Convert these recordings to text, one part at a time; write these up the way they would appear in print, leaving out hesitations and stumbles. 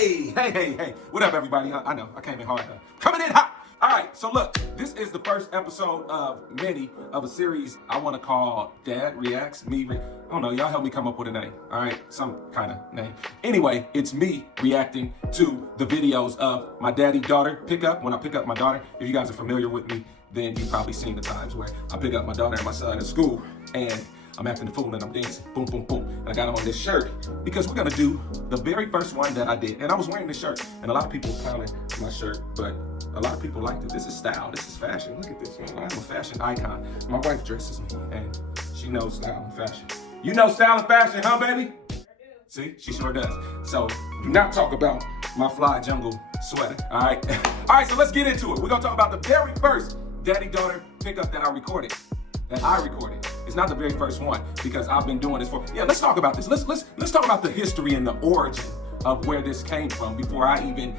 Hey. What up, everybody? I know, I came in hard. Coming in hot. All right, so look, this is the first episode of many of a series I want to call Dad Reacts. I don't know, y'all help me come up with a name, all right? Some kind of name. Anyway, it's me reacting to the videos of my daddy-daughter pickup. When I pick up my daughter, if you guys are familiar with me, then you've probably seen the times where I pick up my daughter and my son at school, and I'm acting the fool and I'm dancing, boom, boom, boom. And I got on this shirt because we're gonna do the very first one that I did. And I was wearing this shirt, and a lot of people clowned my shirt, but a lot of people liked it. This is style, this is fashion. Look at this, man. I'm a fashion icon. My wife dresses me, and she knows style and fashion. You know style and fashion, huh, baby? See, she sure does. So do not talk about my fly jungle sweater, all right? All right, so let's get into it. We're gonna talk about the very first daddy-daughter pickup that I recorded. It's not the very first one because I've been doing this for, let's talk about this. Let's talk about the history and the origin of where this came from before I even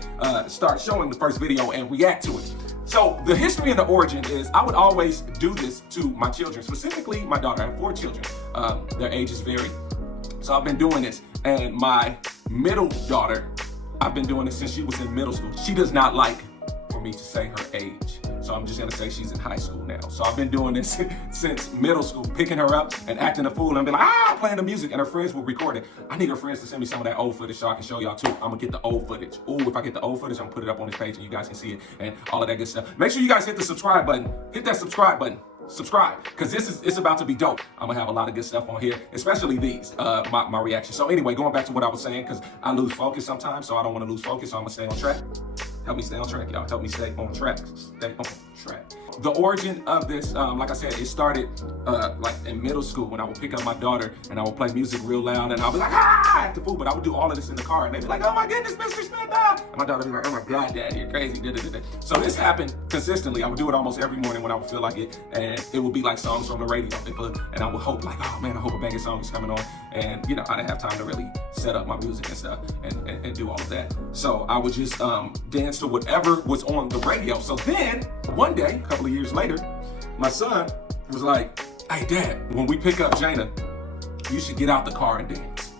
start showing the first video and react to it. So the history and the origin is I would always do this to my children, specifically my daughter. I have 4 children. Their ages vary. So I've been doing this, and my middle daughter, I've been doing this since she was in middle school. She does not like for me to say her age. So I'm just gonna say she's in high school now. So I've been doing this since middle school, picking her up and acting a fool and be like, playing the music, and her friends will record it. I need her friends to send me some of that old footage so I can show y'all too. I'm gonna get the old footage. Ooh, if I get the old footage, I'm gonna put it up on this page and you guys can see it and all of that good stuff. Make sure you guys hit the subscribe button. Hit that subscribe button. Subscribe, because it's about to be dope. I'm gonna have a lot of good stuff on here, especially these, my reaction. So anyway, going back to what I was saying, because I lose focus sometimes, so I don't want to lose focus, so I'm gonna stay on track. Help me stay on track, y'all. Help me stay on track. Stay on track. The origin of this, like I said, it started like in middle school when I would pick up my daughter and I would play music real loud and I'll be like, act the fool, but I would do all of this in the car and they'd be like, oh my goodness, Mr. Smith, and my daughter would be like, oh my God, Dad, you're crazy. So this happened consistently. I would do it almost every morning when I would feel like it, and it would be like songs from the radio. And I would hope like, oh man, I hope a banging song is coming on. And I didn't have time to really set up my music and stuff and do all of that. So I would just dance to whatever was on the radio. So then one day, a couple of years later, my son was like, hey Dad, when we pick up Jana, you should get out the car and dance.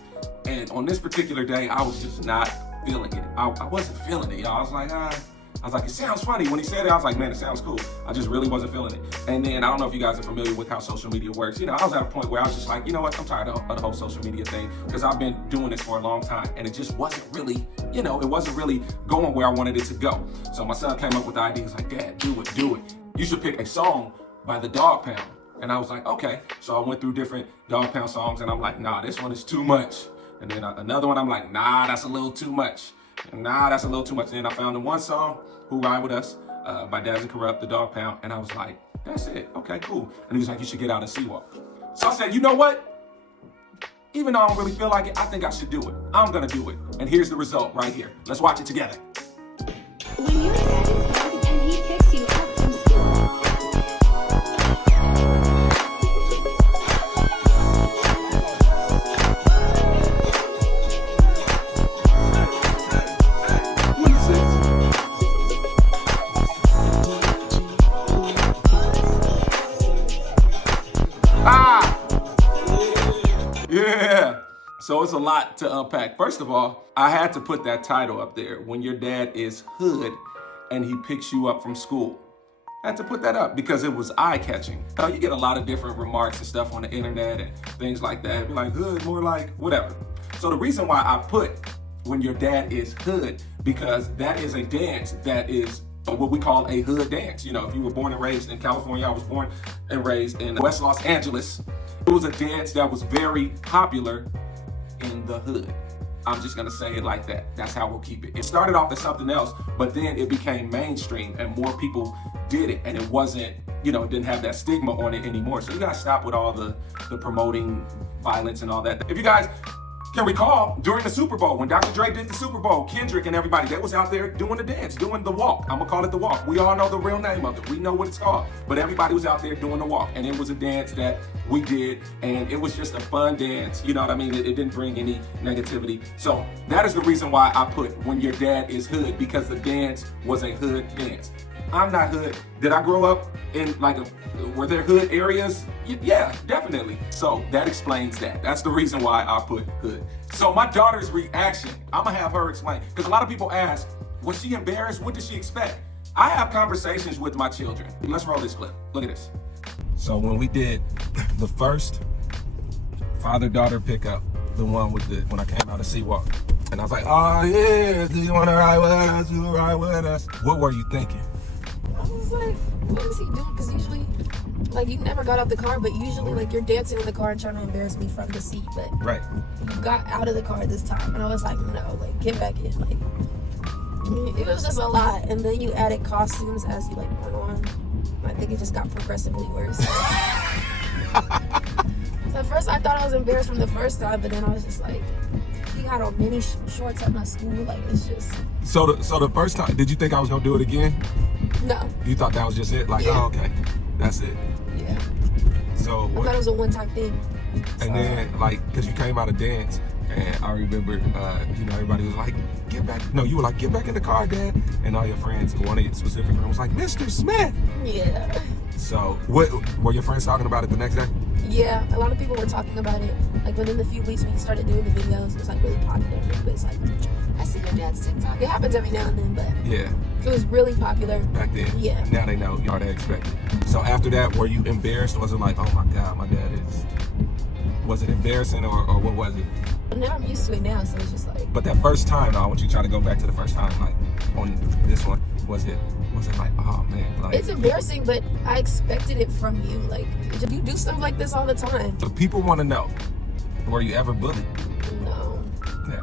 And on this particular day, I was just not feeling it. I wasn't feeling it, y'all. I was like, it sounds funny. When he said it, I was like, man, it sounds cool. I just really wasn't feeling it. And then I don't know if you guys are familiar with how social media works. I was at a point where I was just like, you know what? I'm tired of the whole social media thing because I've been doing this for a long time and it just wasn't really, it wasn't really going where I wanted it to go. So my son came up with the idea. He's like, Dad, do it. You should pick a song by the Dogg Pound. And I was like, okay. So I went through different Dogg Pound songs and I'm like, nah, this one is too much. And then another one, I'm like, nah, that's a little too much. Nah, that's a little too much. And then I found the one song, Who Ride With Us, by Dazzy Corrupt, the Dogg Pound. And I was like, that's it. Okay, cool. And he was like, you should get out and see walk. So I said, you know what? Even though I don't really feel like it, I think I should do it. I'm gonna do it. And here's the result right here. Let's watch it together. When you're satisfied, can he fix you up from school? Yeah. So it's a lot to unpack. First of all, I had to put that title up there, When Your Dad Is Hood and He Picks You Up From School. I had to put that up because it was eye-catching. You get a lot of different remarks and stuff on the internet and things like that. Be like, hood, more like whatever. So the reason why I put When Your Dad Is Hood, because that is a dance that is what we call a hood dance. If you were born and raised in California, I was born and raised in West Los Angeles. It was a dance that was very popular in the hood. I'm just gonna say it like that. That's how we'll keep it. It started off as something else, but then it became mainstream and more people did it, and it wasn't, it didn't have that stigma on it anymore. So you gotta stop with all the promoting violence and all that. If you guys can recall, during the Super Bowl, when Dr. Dre did the Super Bowl, Kendrick and everybody, they was out there doing the dance, doing the walk. I'm gonna call it the walk. We all know the real name of it. We know what it's called. But everybody was out there doing the walk. And it was a dance that we did. And it was just a fun dance. You know what I mean? It didn't bring any negativity. So that is the reason why I put When Your Dad Is Hood, because the dance was a hood dance. I'm not hood. Did I grow up in were there hood areas? Yeah, definitely. So that explains that. That's the reason why I put hood. So my daughter's reaction, I'm gonna have her explain. Because a lot of people ask, was she embarrassed? What did she expect? I have conversations with my children. Let's roll this clip. Look at this. So when we did the first father-daughter pickup, the one with when I came out of Seawalk, and I was like, oh yeah, do you wanna ride with us? You ride with us? What were you thinking? I was like, what is he doing? Because usually, like, you never got out the car, but usually, like, you're dancing in the car and trying to embarrass me from the seat. But Right. you got out of the car this time, and I was like, no, like, get back in. Like, it was just a lot. And then you added costumes as you, like, went on. I think it just got progressively worse. So at first, I thought I was embarrassed from the first time, but then I was just like, he got on mini shorts at my school. Like, it's just. So the first time, did you think I was gonna do it again? No. You thought that was just it? Like, Yeah. oh, okay, that's it. Yeah. So I thought it was a one-time thing. And then, like, because you came out of dance, and I remember, everybody was like, get back. No, you were like, get back in the car, Dad. And all your friends, one of your specific friends was like, Mr. Smith. Yeah. So, what were your friends talking about it the next day? Yeah, a lot of people were talking about it. Like, within the few weeks when you started doing the videos, it was, like, really popular. Everybody's like, I see your dad's TikTok. It happens every now and then, but Yeah, it was really popular. back then. Yeah. Now they know, y'all they expect it. So after that, were you embarrassed? Was it like, oh my God, my dad is. Was it embarrassing or what was it? But now I'm used to it now, so it's just like, But that first time, I want you to try to go back to the first time, like on this one. Was it like, oh man, like it's embarrassing, but I expected it from you. Like, you do stuff like this all the time. the people want to know, were you ever bullied? No. Yeah.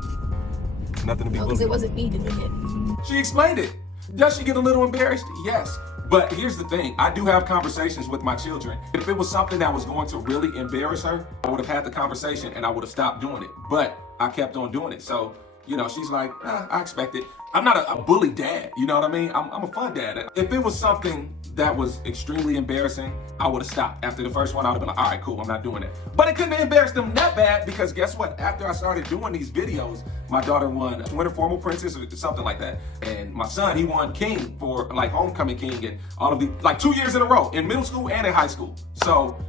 It's nothing to be Because bullied. it wasn't me doing it. She explained it. Does she get a little embarrassed? Yes. But here's the thing. I do have conversations with my children. If it was something that was going to really embarrass her, I would have had the conversation and I would have stopped doing it. But I kept on doing it. So, she's like, I expect it. I'm not a bully dad. You know what I mean? I'm a fun dad. If it was something that was extremely embarrassing, I would have stopped. After the first one, I would have been like, all right, cool, I'm not doing it. But it couldn't have embarrassed them that bad because guess what? After I started doing these videos, my daughter won Winter Formal Princess or something like that. And my son, he won King for like Homecoming King and all of the, like 2 years in a row in middle school and in high school. So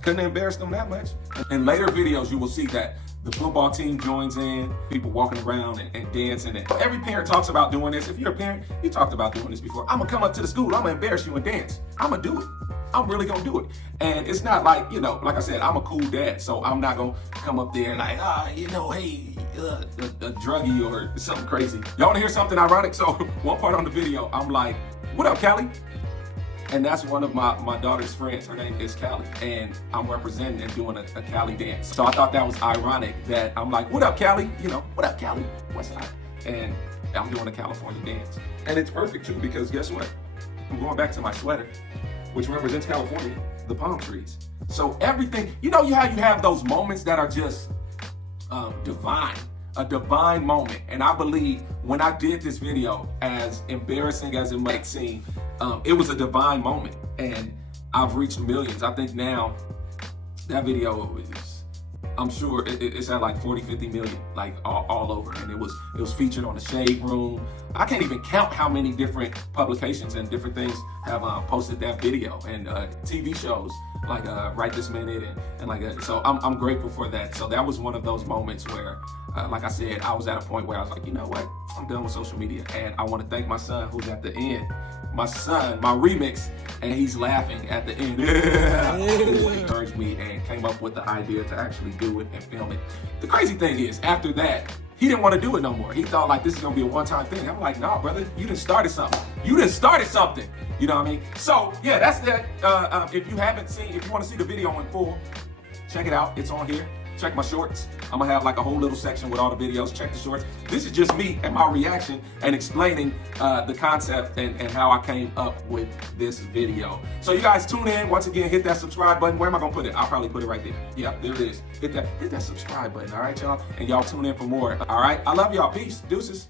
couldn't embarrass them that much. In later videos, you will see that the football team joins in, people walking around and dancing. And every parent talks about doing this. If you're a parent, you talked about doing this before. I'm gonna come up to the school, I'm gonna embarrass you and dance. I'm gonna do it. I'm really gonna do it. And it's not like, like I said, I'm a cool dad, so I'm not gonna come up there and like, hey, a druggie or something crazy. Y'all wanna hear something ironic? So one part on the video, I'm like, what up, Callie? And that's one of my daughter's friends. Her name is Callie. And I'm representing and doing a Callie dance. So I thought that was ironic that I'm like, what up, Callie? What up, Callie? What's up? And I'm doing a California dance. And it's perfect too because guess what? I'm going back to my sweater, which represents California, the palm trees. So everything, how you have those moments that are just divine. A divine moment. And I believe when I did this video, as embarrassing as it might seem, it was a divine moment. And I've reached millions. I think now that video is, I'm sure it's at like 40, 50 million, like all over. And it was featured on the Shade Room. I can't even count how many different publications and different things have posted that video, and TV shows like Right This Minute and like so I'm grateful for that. So that was one of those moments where like I said, I was at a point where I was like, you know what, I'm done with social media. And I want to thank my son who's at the end. My son, my remix, and he's laughing at the end. Who encouraged me and came up with the idea to actually do it and film it. The crazy thing is, after that, he didn't want to do it no more. He thought like this is gonna be a one-time thing. I'm like, nah, brother, you done started something. You done started something. You know what I mean? So yeah, that's that. If you want to see the video in full, check it out. It's on here. Check my shorts. I'm gonna have like a whole little section with all the videos. Check the shorts. This is just me and my reaction and explaining the concept and how I came up with this video. So you guys tune in. Once again, hit that subscribe button. Where am I gonna put it? I'll probably put it right there. Yep, there it is. Hit that subscribe button, all right, y'all? And y'all tune in for more. All right, I love y'all. Peace. Deuces.